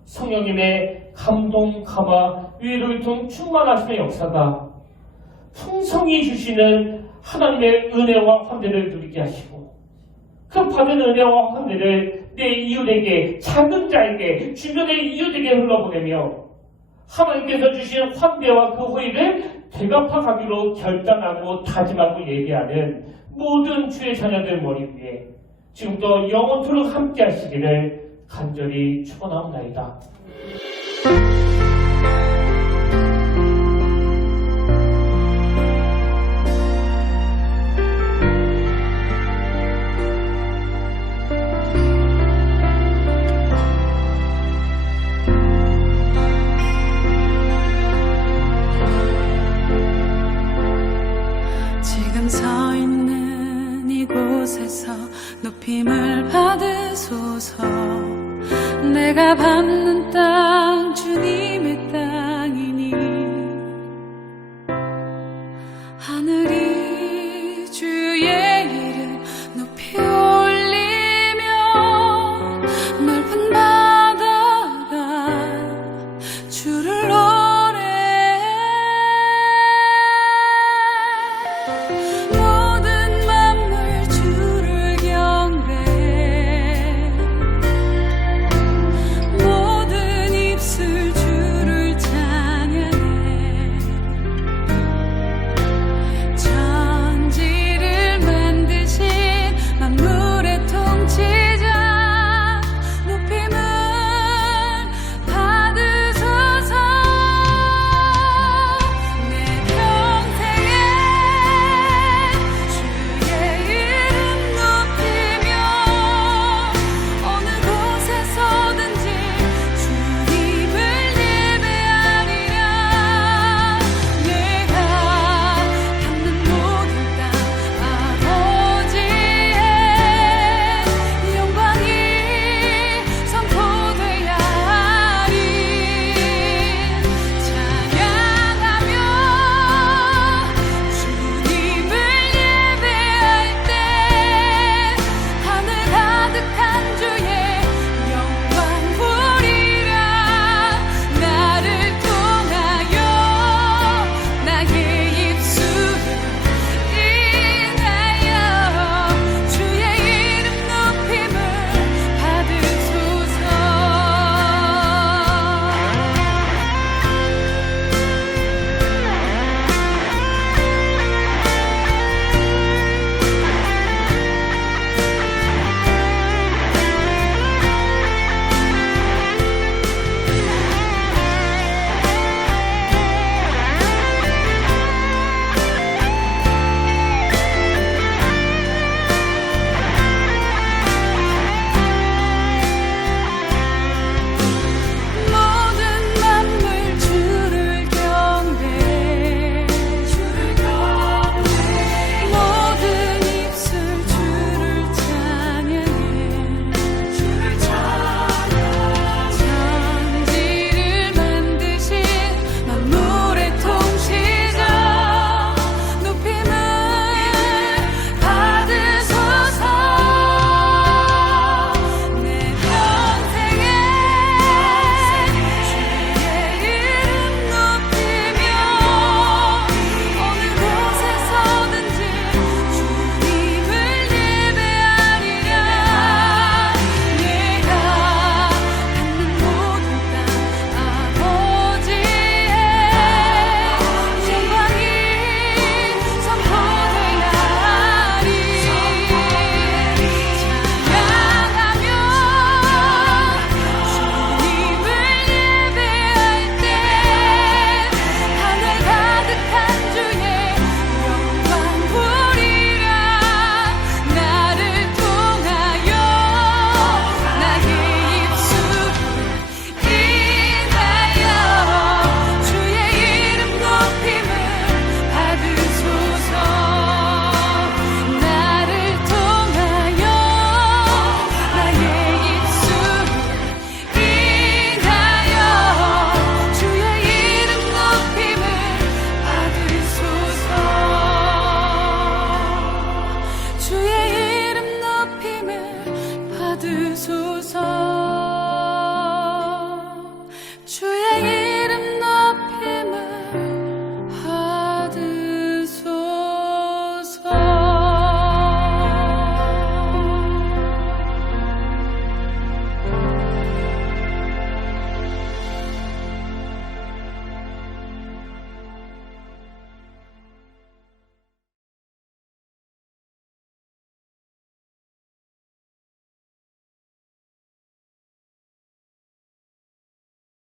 성령님의 감동, 감화, 위로를 통 충만하심의 역사가 풍성히 주시는 하나님의 은혜와 환대를 누리게 하시고 그 받은 은혜와 환대를 내 이웃에게, 작은 자에게, 주변의 이웃에게 흘러보내며 하나님께서 주신 환대와 그 호의를 되갚아가기로 결단하고 다짐하고 얘기하는 모든 주의 자녀들 머리 위에 지금도 영원토록 함께 하시기를 간절히 축원하옵나이다. 지금 서 있는 이곳에서 높임을 받으소서. 내가 밟는 땅 주님의 땅이니 하늘이